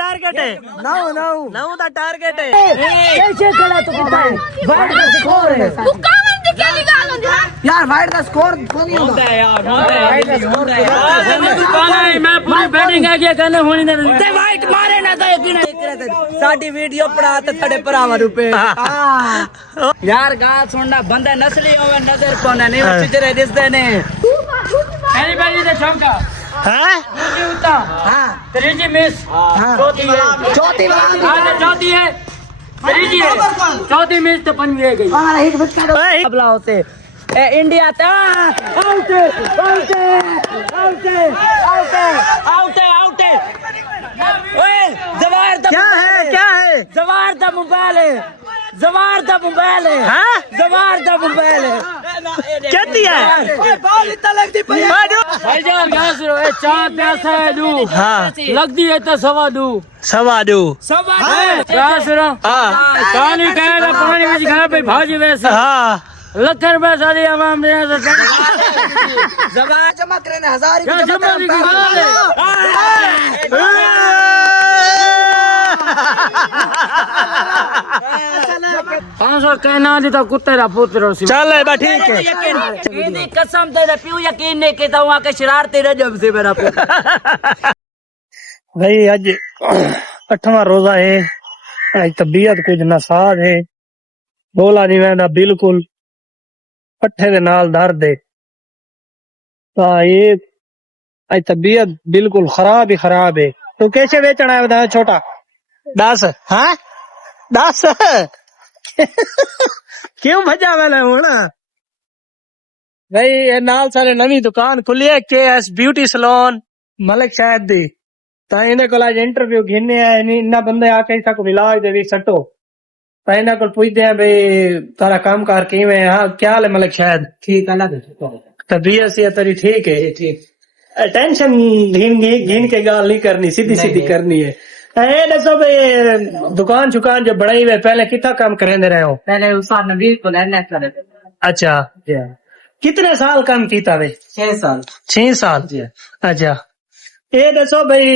Target है, नौ दा target है। कैसे खड़ा तू पता है वाइट का स्कोर है यार, वाइट का स्कोर होता है यार, वाइट का स्कोर मैं पूरी बैटिंग आगे करने होनी नहीं। ते वाइट मारे ना तो यकीन साडी वीडियो पड़ा ते थड़े भरावां रुपए यार गाल सुनना बंदा नस्ली होवे नजर पाना नहीं वो चिजरे दिसदे ने पहली बारी दे चौका हां दूसरी उता हां त्रीजी मिस, चौथी है, चौथी चौथी है, त्रीजी है, चौथी मिस तो पंजवी है गई। हमारा हिट विकेट अबलाओ से ए इंडिया ता out out out out out out ओए जवार दा क्या है जवार दा मोबाइल है, जवार दा मोबाइल है, हाँ? जवार दा मोबाइल है कहती है ओए बॉल इतना लगती पई भाईजान गास रो ए चार पैसा है दू, हाँ लगती है तो सवा दू गास रो पानी कहेगा पानी में खा पे भाजी वैसे हाँ लख रुपए सारी आवाम ने जवार जमा करे ने 1000 क्या जमा की कहना देता कुत्ते दा पुत्र चल बा ठीक है यकीन कसम तेरे पियो यकीन नहीं कहता हूं आके शरारती रजब से मेरा भाई आज 8वां रोजा है, आज तबीयत कुछ नासाज है, बोला नहीं वैंदा बिल्कुल पट्ठे दे नाल दर्द है, तो ये आज तबीयत बिल्कुल खराब है। तो कैसे बेचना है बता छोटा 10 हाँ 10 क्यों भजा वाला हूं ना भाई ये नाल सारे नवी दुकान खुली है KS ब्यूटी सैलून मलिक शायद दी ਤਾਂ ਇਹਨੇ ਕੋਲ ਅੱਜ ਇੰਟਰਵਿਊ ਘਿੰਨੇ ਆ ਇੰਨਾ ਬੰਦੇ ਆ ਕੇ ਇਸਾ ਕੋ ਇਲਾਜ ਦੇ ਵੀ ਸੱਟੋ ਤਾਂ ਇਹਨਾਂ ਕੋਲ ਪੁੱਛਦੇ ਆ ਬਈ ਤਾਰਾ ਕੰਮ ਕਰ ਕਿਵੇਂ ਹਾਂ ਕੀ ਹਾਲ ਹੈ ਮਲਿਕ ਸ਼ਾਇਦ ठीक है लगे तबीयत से तेरी ठीक है ठीक टेंशन घिन के गाल नहीं करनी सीधी करनी है ए दसो भाई दुकान शुकान जो बढ़ाई हुई पहले कितना काम करेंदे रहे हो पहले उस्ताद नबील को लेने करे अच्छा कितने साल काम कीता वे 6 साल 6 साल अच्छा ये दसो भाई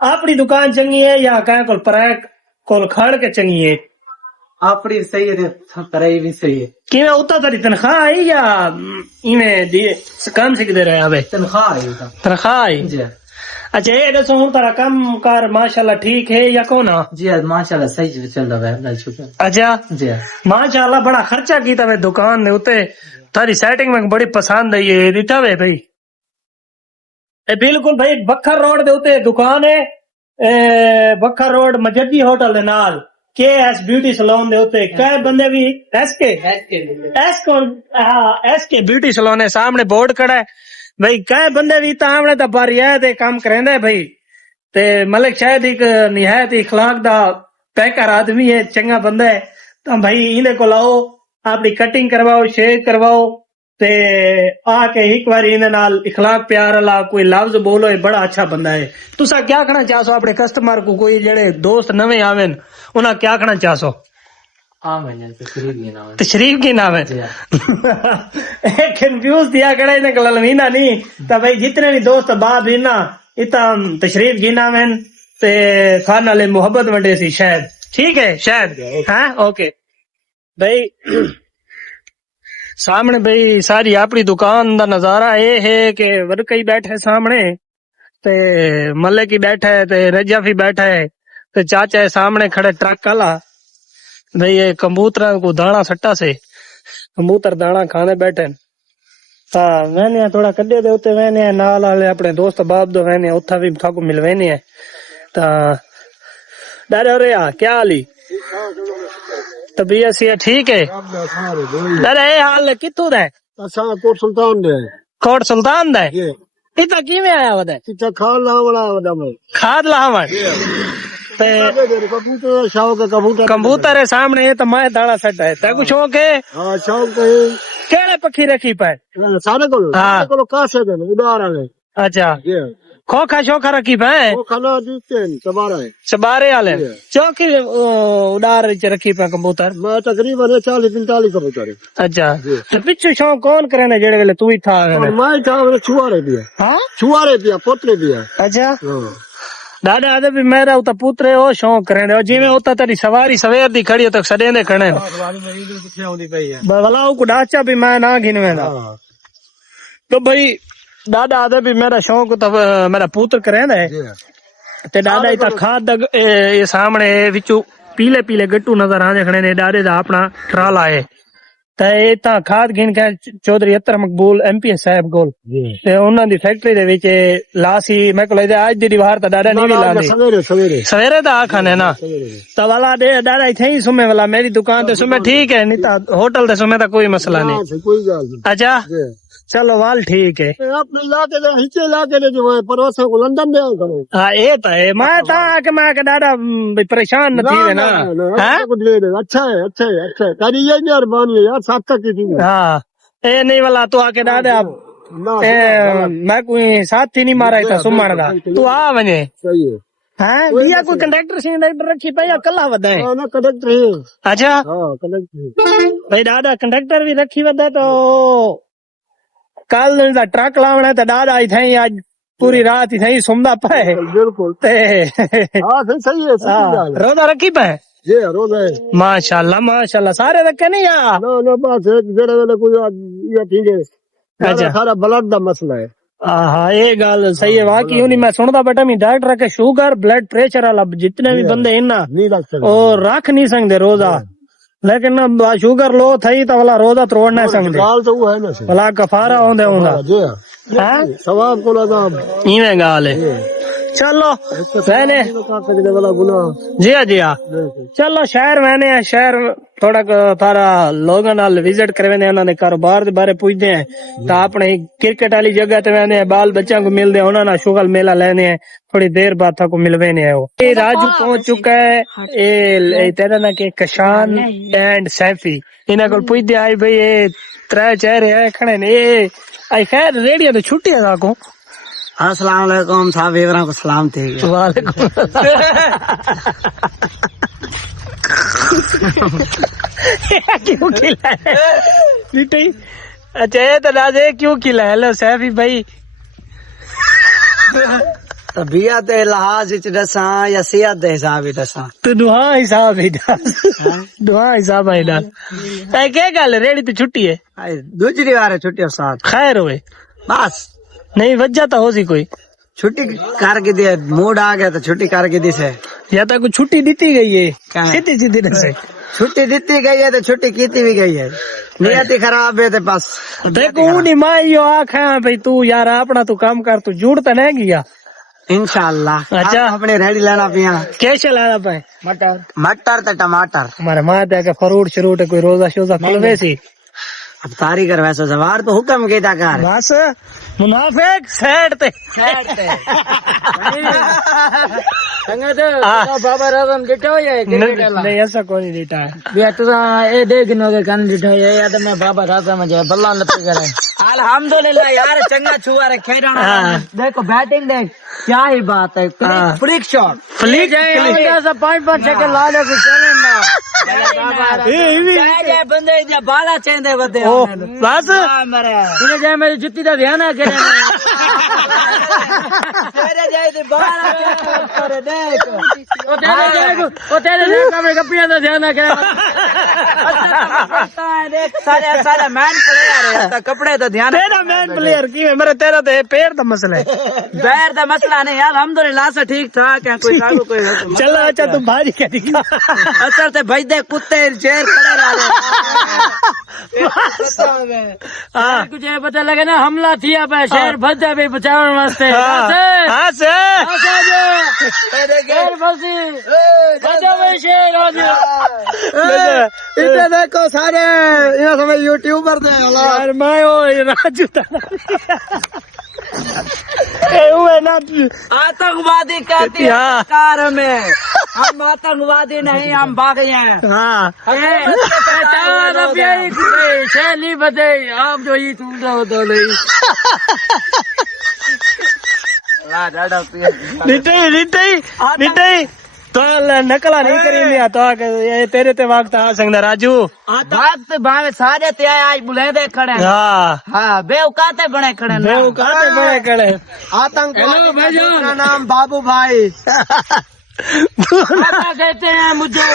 अपनी दुकान चंगी है या कहीं कोल पराया कोल खड़ के चंगी है अपनी सही है कराई भी सही है कि उतना तेरी तनख्वाह आई या इन्हें दिए काम सीखते रहे अबे तनख्वाह आई अच्छा ये दसो हूं तारा काम कार माशाल्लाह ठीक है या कौन जी माशाल्लाह सही चल रहा है अच्छा जी माशाल्लाह बड़ा खर्चा कीता वे दुकान ने उते तारी सेटिंग में बड़ी पसंद आई है दिता वे भाई बिल्कुल भाई बखर रोड दे उते दुकान है बखर रोड मजदी होटल दे नाल KS ब्यूटी सैलून दे उते कई बंदे भी SK ब्यूटी सैलून है सामने बोर्ड खड़ा है भाई कई बंदे भी तामने दा बारियात काम करेंदे भाई ते मलिक शायद एक निहायत इखलाक दा पैकर आदमी है चंगा बंदा है तो भाई इने को लाओ अपनी कटिंग करवाओ शेव करवाओ ते आके एक बार इन नाल इखलाक प्यार वाला कोई लफ्ज बोलो ये बड़ा अच्छा बंदा है। तुसा क्या कहना चाहो अपने कस्टमर को कोई जेड़े दोस्त नवे आवेन उन्हें क्या कहना चाहो तशरीफ की नाम है कंफ्यूज दिया कड़े ने गलमीना नहीं तो भाई जितने भी दोस्त बाप ही ना इतना तशरीफ की नाम है ते खान वाले मोहब्बत वंडे सी शायद ठीक है शायद हाँ ओके भाई सामने भाई सारी अपनी दुकान दा नजारा ये है कि वर्कई बैठे सामने ते मल्ले की बैठा है ते रजफ ही बैठा है ते चाचा है सामने खड़े ट्रक वाला भाई ये कबूतर को दाना सट्टा से कबूतर दाना खाने बैठे हाँ मैंने थोड़ा कड्डे दे उते मैंने नाल वाले अपने दोस्त बाप दो मैंने उथा भी थाको मिलवेने है ता डरे रे क्या हाली तबीयत सी ठीक है अरे हाल कितों दा कोट सुल्तान दे कोट सुल्तान दा इतना किवें आया वदा इतना खाद लावड़ा वदा में खाद लावन ते कबूतर शौक कबूतर कबूतर है सामने तो मैं दाना सेट है ते कुछ शौक है हां शौक है केड़े पक्षी रखी पे सारे को कासे दे उड़ार वाले अच्छा खोखा शोखा रखी पे वो खाना जीते चबारे वाले चौकी उड़ार रखी पे कबूतर मैं तकरीबन 40-45 कबूतर अच्छा तो पिछे शौक कौन करे जेड़े वेले तू ही था मैं था छुआरे दिया हां छुआरे दिया पोतरे दिया अच्छा दादा आदे भी मेरा उता पुत्र है वो शौक करे और जिਵੇਂ उता तेरी सवारी सवेर दी खड़ी तो सडे दे खणे भला को डाचा भी मैं ना गिनवेंदा तो भाई दादा आदे भी मेरा शौक तो मेरा पुत्र करे है ते दादा इता खाद ये सामने विचू पीले पीले गट्टू नजर आने खड़े ने दादे दा अपना ट्राला है ते इता खाद गिन के चौधरी अतर मकबूल एमपीएस साहब गोल ते उन्हां दी फैक्ट्री दे विच लासी मैं को ले आज दी दीवार ता दादा नहीं लांदी सवेरे दा आखने ना तो वाला दे दादा इथे ही सुमे वाला मेरी दुकान ते सुमे ठीक है नहीं ता होटल ते सुमे ता कोई मसला नहीं कोई गल अच्छा चलो वाल ठीक है अपने इलाके दे हिचे इलाके दे जो है पड़ोसियों को लंदन दे करो हाँ ये तो है मैं के दादा भी परेशान न थी वे ना हैं अच्छा है अच्छा है अच्छा है तेरी ये मेहरबानी है यार साथ की थी हाँ ए नहीं वाला तू आके दादा मैं कोई साथ ही नहीं मारा था सुमन दा तू आ वने सही है हाँ भैया कोई कंडक्टर रखी पे या कला वदा है ना कंडक्टर है अच्छा हां कंडक्टर भाई दादा कंडक्टर भी रखी वदा तो कल दा ट्रक लावना है तो दादा इथे आज पूरी रात इथे सुमदा पे बिल्कुल ते हां सही है सही रोजा रखी पे ये रोज है माशाल्लाह सारे रखे नहीं यार ना बस एक जेड़े वेले कोई ये ठीक है अच्छा सारा ब्लड दा मसला है हाँ ये गल सही है वाकई नहीं मैं सुनता बेटा मैं डॉक्टर के शुगर ब्लड प्रेशर वाला जितने भी बंदे इन्ना नहीं रख सकते और रख नहीं सकते रोजा लेकिन शुगर लो थी तो वाला रोजा तोड़ नहीं सकते गाल तो वो है ना भला कफारा होंदे होंदा जी सवाब को लगा इवें गाल है चलो मैंने जी हाँ जी हाँ चलो शहर मैंने शहर थोड़ा थारा लोगों नाल विजिट करवेने उन्होंने कारोबार के बारे पूछते हैं तो अपने क्रिकेट वाली जगह ते मैंने बाल बच्चों को मिलते हैं उन्होंने शुगल मेला लेने हैं थोड़ी देर बाद था को मिलवे ने वो राजू पहुंच चुका है ये तेरा ना के कशान एंड सैफी इन्हें को पूछते आई भाई ये त्रै चेहरे है खड़े ने ये आई खैर रेडियो तो छुट्टी है साको अस्सलाम वालेकुम साहब वेवरा को सलाम थे वालेकुम क्यों खिलाया बेटी अच्छा ये तो राजे क्यों खिलाया हेलो सैफी भाई तबीयत दे लिहाज विच दसा या सेहत दे हिसाब विच दसा तो दुआ हिसाब ही डाल दुआ हिसाब ही डाल क्या गल रेडी तो छुट्टी है दूसरी बार छुट्टी साथ खैर हुए बस नहीं वजह तो हो सी कोई छुट्टी करके दिया मूड आ गया तो छुट्टी करके दी से या तो कुछ छुट्टी दी गई है क्या है? सीधी सीधी से छुट्टी दी गई है तो छुट्टी की भी गई है नियत ही खराब है तो बस देखो नहीं मैं यो आखा भाई तू यार अपना तू काम कर तू जुड़ तो नहीं गया इंशाल्लाह अच्छा अपने रेडी लेना पिया कैसे लाना पाए मटर तो टमाटर हमारे माँ के फ्रूट श्रूट कोई रोजा शोजा खुलवे सी अब तारी कर वैसे जवार तो हुक्म के कर बस मुनाफिक साइड ते बाबा राम डिटो नहीं ऐसा कोई नहीं डिटा है ये तो ये देखनो के कान डिटो है या तो मैं बाबा राम जे बल्ला लते करे अल्हम्दुलिल्लाह यार चंगा छुआ रे खेडना देखो बैटिंग देख क्या ही बात है फ्लिक शॉट फ्लिक ऐसा 5-5 छक्के ला ले कोई चले ना ये बंदे जे बाला चेंदे बदे बस मरे इने जे मेरी जुत्ती दा ध्यान ना करे तेरे जाए ते बाला करे देख ओ तेरे जे कपड़े कपिया दा ध्यान ना करे देख सारे मैन प्लेयर है कपड़े दा ध्यान तेरा मैन प्लेयर की है मेरा तेरा तो पैर दा मसला है पैर दा मसला नहीं यार अल्हम्दुलिल्लाह से ठीक ठाक है कोई कागो कोई चलो अच्छा तुम भाजी क्या दिखा असर ते भाई दे कुत्ते शेर खड़े रहे कुछ पता लगे ना हमला थिया पे शेर भजे भी बचावन वास्ते हाँ से शेर फंसी भजे भी शेर आज इतने देखो सारे ये सब यूट्यूबर दे यार मैं ओ राजू आतंकवादी कहती है कार में हम आतंकवादी नहीं हम भाग हैं हाँ शैली बदे आप जो ही तुम तो नहीं तो नकला नहीं करी तो ये तेरे ते वक्त आ सकता राजू। वक्त भावे सारे ते आज बुलेंदे खड़े हैं। हाँ हाँ बेवकाते बने खड़े हैं। बेवकाते बड़े खड़े। आतंकवादी का नाम बाबू भाई। क्या कहते हैं मुझे?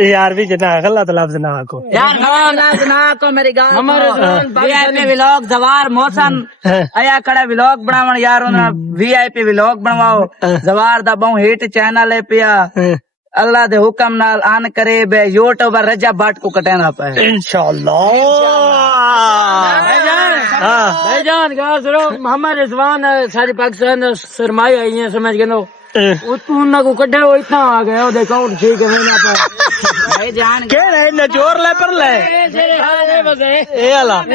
यार भी जितना गलत लफ्ज ना को यार ना को मेरी गाल हमारे वीआईपी व्लॉग जवार मौसम आया खड़ा व्लॉग बनावन यार उन्हें वीआईपी व्लॉग बनवाओ जवार दा बहु हिट चैनल है पिया अल्लाह दे हुक्म नाल आन करे बे यूट्यूबर रजा बाट को कटेना पे इंशाल्लाह। भाईजान गाल सुनो मोहम्मद रिजवान सारी पाकिस्तान सरमाया आई है समझ गए नो तू ना को कटे वो इतना आ गया वो देखो ठीक है मैंने पे भाईजान के रे न जोर ले पर ले ए अला ए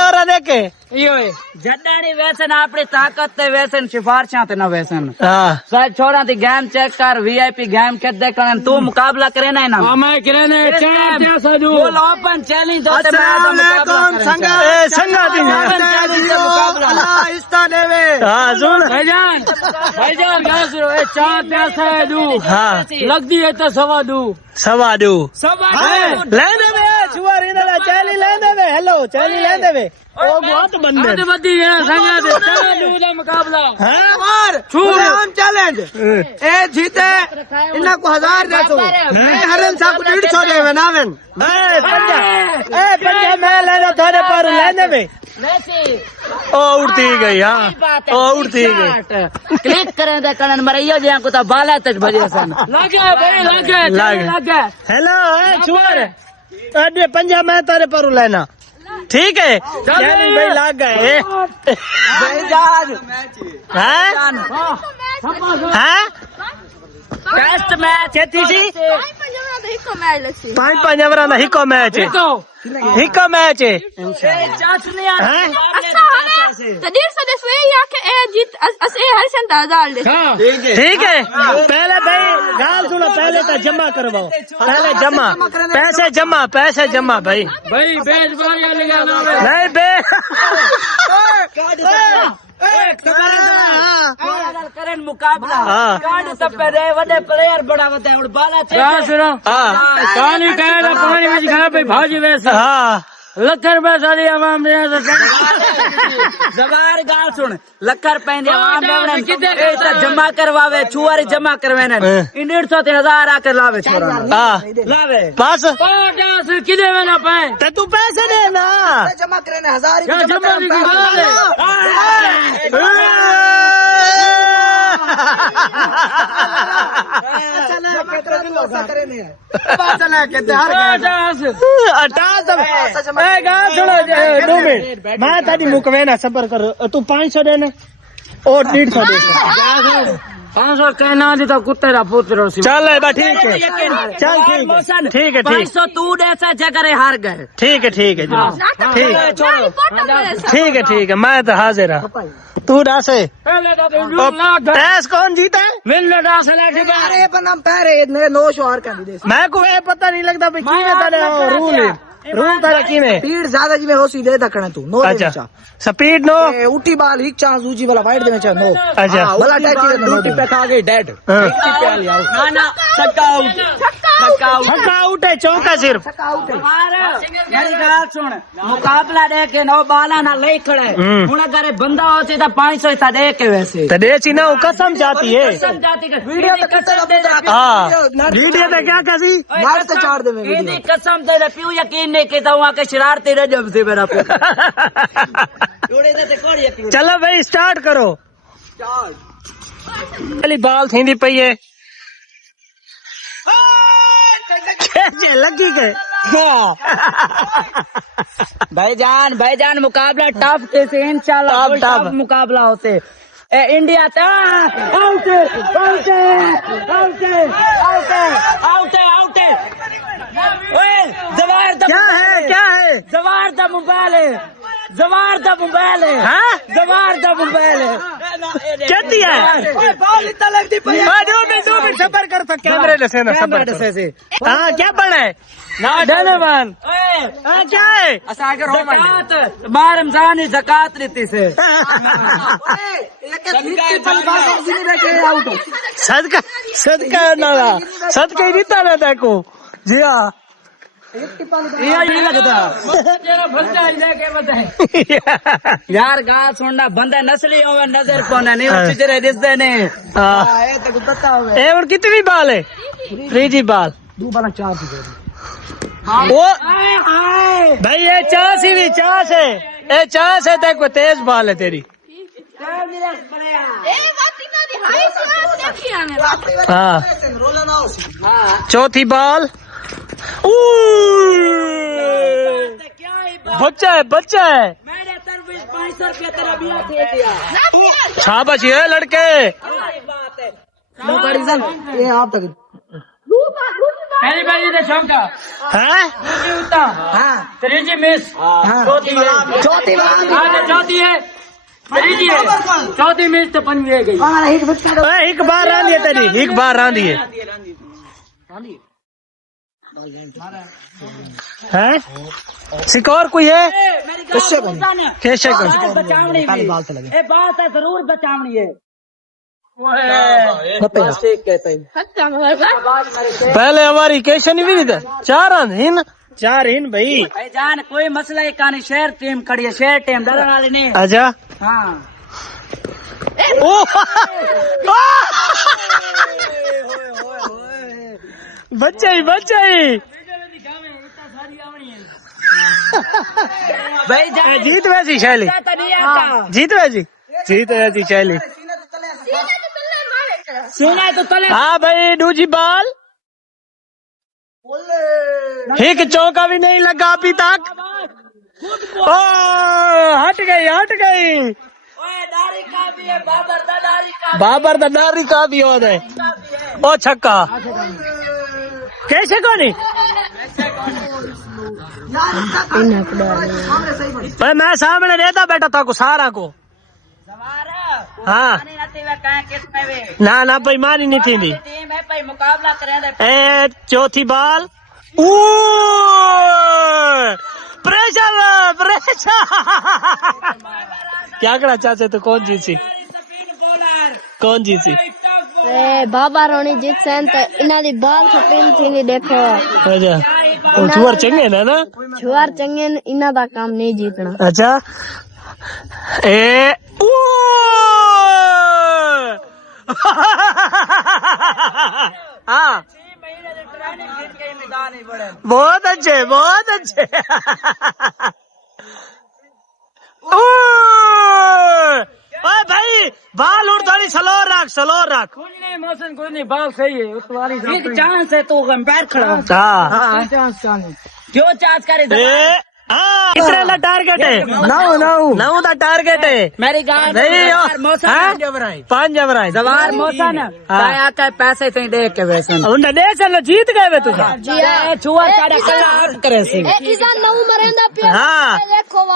और देखे यो जड्डानी वैसन अपनी ताकत ते वैसन सिफारिशां ते ना वैसन हां साहब छोरा दी गेम चेक कर वीआईपी गेम के देखन तू मुकाबला करे ना ना मैं करे ने चार साजू बोल ओपन चैलेंज होते मैं संगा ए संगा दी मुकाबला आहिस्ता देवे। हां सुन भाईजान गाल सुनो ए चार पैसा है दू हाँ लगदी है तो सवा दू ले देवे छुआरी ना चैली ले देवे हेलो चैली ले देवे ओ बहुत बंदे बदी है संगा दे सवा दू दा मुकाबला हां और हम चैलेंज ए जीते इन्ना को 1000 दे तो मैं हरन सा को 150 देवे नावन ए पंजा मैं लेना थारे पर ले देवे ओ उड़ती गई हाँ ओ उड़ती गई क्लिक करें दे कनन मरइयो जे को तो बाला तक बजे सन लगे भाई लगे हेलो ए छुआर अरे पंजा मैं तारे पर लेना ठीक है चैली भाई लाग गए भाईजान हैं टेस्ट मैच है थी पांच पंजावरा ना हिको मैच है हिको मैच है ठीक है पहले भाई गाल सुनो पहले तो जमा करवाओ पहले जमा पैसे जमा भाई नहीं बे करन मुकाबला हाँ। कांड तपे रे वडे प्लेयर बड़ा वते और बाला छे सुनो हाँ पानी कहना पानी में खा पे भाजी वैसा हाँ लखर पे सारी आवाम दे जबार गाल सुन लखर पैंदे आवाम देवने ए त जमा करवावे छुआरी जमा करवेने इन 150 ते 1000 आकर लावे छोरा हाँ लावे बस 50 किदे में ना पाए ते तू पैसे दे ना जमा करे ने 1000 क्या जमा मैं तारी मुकवे ना सबर कर तू 500 देना और 150 दे 500 कहना दी तो कुत्ते रा पुत्र चल ठीक है चल ठीक है 500 तू दे से जगरे हार गए ठीक है ठीक है मैं तो हाजिर हूँ तू डासे टैस कौन जीता है अरे बनम पैरे ने नो शोर कर दे मैं को ये पता नहीं लगता भाई की में तारे रूल तारे की में स्पीड ज्यादा जी में हो सीधे दखने तू नो अच्छा स्पीड नो उठी बाल हिक चांस ऊंची वाला वाइट देने चाह नो अच्छा भला टैच ड्यूटी पे खा गई डेड ना ना छक्का आउट है चौका सिर्फ मेरी बात सुन मुकाबला दे के नो बाला ना ले खड़े हुन अगर बंदा हो सी तो 500 ता दे के वैसे तो देसी ना कसम जाती है जाती का वीडियो पे कसम दे हाँ वीडियो पे क्या कसी मार से चार दे वीडियो इदी कसम दे पियो यकीन नहीं के तो वहां के शरारती रजब से मेरा पे जोड़े दे कोड़ यकीन चलो भाई स्टार्ट करो पहली बाल थींदी पई है लगी के भाईजान मुकाबला टफ से इंशाल्लाह टफ मुकाबला होते इंडिया आउट क्या है जवार दा मोबाइल है हाँ जवार दा मोबाइल है कहती है सबर कर तो कैमरे से ना सबर से। हाँ क्या बना है ना धनवान हाँ क्या है बार रमजान जकात रीति से सदका सदका ना सदका ही देता ना देखो जी हाँ नहीं लगता यार गा सुनना बंदा नस्ली हो नजर कोना नहीं चिचरे दिसदे ने ए और कितनी बाल है 3G बाल वो भाई ये चास ही भी चास है ये चास है देखो तेज बाल है तेरी हाँ चौथी बाल बच्चा है बच्चा है शाबाश ये लड़के ये आप तक पहली बार ये शौका हैं हाँ 3G मिस चौथी है चौथी चौथी है 3G है चौथी मिस तो पंजी है गई एक बार रांधी है तेरी एक बार रांधी है हैं सिकोर कोई है कैसे बचावनी बात है जरूर बचावनी है पहले हमारी कैसे नहीं भी था 4 हिन 4 हिन भाई जान कोई मसला ही कहानी शहर टीम खड़ी है शहर टीम डरने वाले नहीं अच्छा हाँ ओ बच्चा ही भाई जान जीत वैसी शैली जीत वैसी शैली सीना तो तले हाँ भाई दूजी बाल एक चौका भी नहीं लगा अभी तक ओ हट गई दाढ़ी का भी है बाबर द नारी का भी हो है ओ छक्का कैसे को नहीं भाई मैं सामने रहता बेटा था को सारा को हाँ ना भाई मानी नहीं थी मुकाबला करें ए चौथी बाल प्रेशर क्या करा चाचे तो कौन जीती बाबा रोनी जीत सैन तो इना दी बाल खपीन थी नहीं देखो अच्छा छुआर चंगे ना छुआर चंगे इना दा काम नहीं जीतना अच्छा ए हाँ बहुत अच्छे ओए भाई बाल और थोड़ी स्लो रख मौसम कुछ नहीं बाल सही है तुम्हारी चांस है तो पैर खड़ा हाँ क्यों चांस करे कितना टारगेट है 9 दा टारगेट है मेरी गाय नहीं 5 जबराई जवार मौसम आया के पैसे से दे के वैसे उन्हें दे चलो जीत गए वे तुझे छुआ साढ़े कलाक करे सी इसा नौ मरेंदा पे हाँ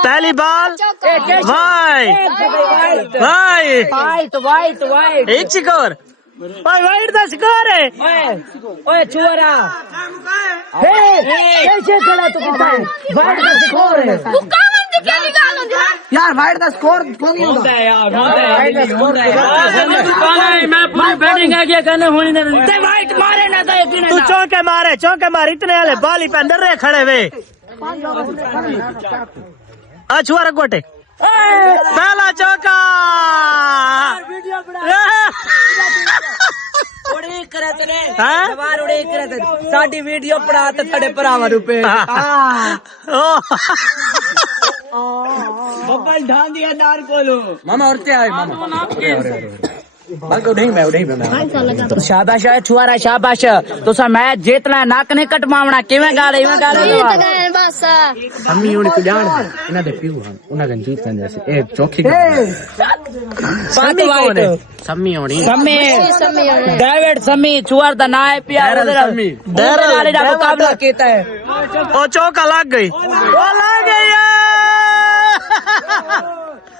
पहली बाल वाइट एक चिकोर वाइट दा शिकार है ओए छुआरा कैसे खड़ा तू वाइट का स्कोर है यार वाइट का स्कोर कौन होगा मैं पूरी बैटिंग आगे करने होनी नहीं वाइट मारे ना तो तू चौके मारे इतने वाले बाल ही पे अंदर रहे खड़े वे छुआरा गोटे पहला चौका साडी वीडियो पड़ा तो थोड़े भरावा रुपए बब्बल ढां दिया नार कोलो मामा और क्या है मामा शाबाश छुआरा शाबाश तुसा मैच जीतना नाक नहीं कटवावना किवें गाले बस सम्मी होनी को जान इना दे पीऊ हम उना गन जीत जैसे ए चौकी सम्मी होनी डेविड सम्मी छुआर दा ना है पिया वाले दा मुकाबला कीता है ओ चौका लग गई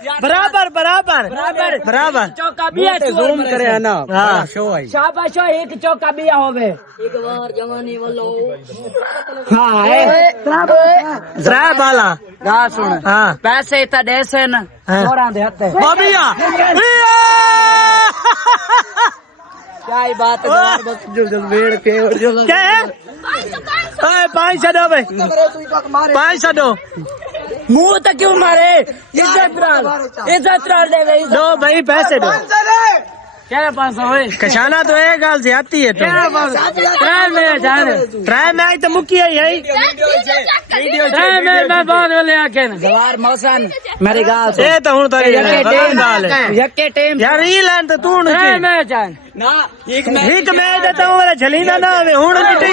बराबर बराबर बराबर बराबर चौका बिया जूम करे ना हाँ शाबाश हो एक चौका बिया होवे हाँ त्रै बाला गा सुन हाँ पैसे इतना देसे न हाँ। चोरा दे हते बाबिया क्या ही बात है बस जो वेड़ के और जो क्या है ओए 500 दो भाई 500 दो मुंह तक क्यों मारे इज्जत दे गई दो भाई पैसे दो क्या 500 होए कशाना तो एक गाल ज्यादा है तो ट्राई में जान ट्राई मैच तो मुकी है यही ट्राई में मैं बाद वाले आके जवार मौसन मेरी गाल ये तो हूं तारी गाल है यके टीम यार ये लाइन तो तू ट्राई नहीं में जान ना एक मैच देता हूं मेरा झलीना ना हमें हुण मिटी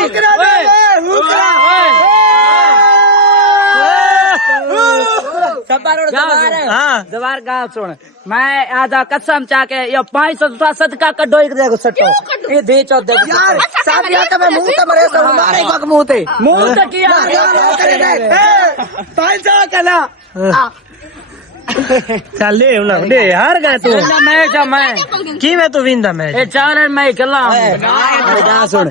हाँ जवार गाल सुन मैं आधा कसम चाके ये 500 सदका कड्डो एक देखो सट्टो ये दे चो दे यार साथ या तो मैं मुंह तो मरे तो हमारे को मुंह ते मुंह तक किया 500 कला चल ले उला दे हार गए तू मैच मैं की मैं तू विंदा मैच ए चार मैं कला गा सुन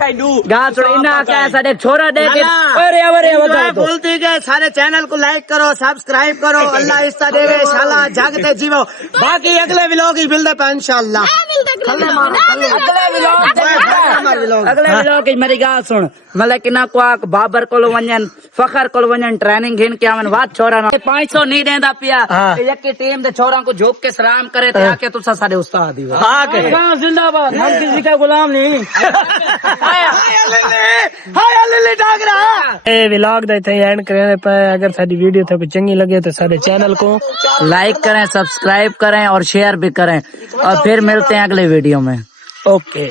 इना क्या साडे छोरा दे के अरे बोलती के सारे चैनल को लाइक करो सब्सक्राइब करो अल्लाह इस्ता देवे शाला जागते जीवो बाकी अगले व्लॉग ही मिलते पे इंशाल्लाह अगले व्लॉग की मेरी गाल सुन मतलब कि ना क्वाक बाबर को वंजन फखर को वंजन ट्रेनिंग घिन के आवन बात छोरा ना 500 नहीं देंदा पिया यकी टीम दे छोरा को झोक के सलाम करे थे आके तुसा सारे उस्ताद ही हो आके जिंदाबाद हम किसी का गुलाम नहीं हाय अल्ली डागरा ए व्लॉग दे थे एंड करने पे अगर साडी वीडियो तो चंगी लगे तो सारे चैनल को लाइक करें सब्सक्राइब करें और शेयर भी करें और फिर मिलते हैं अगले वीडियो में ओके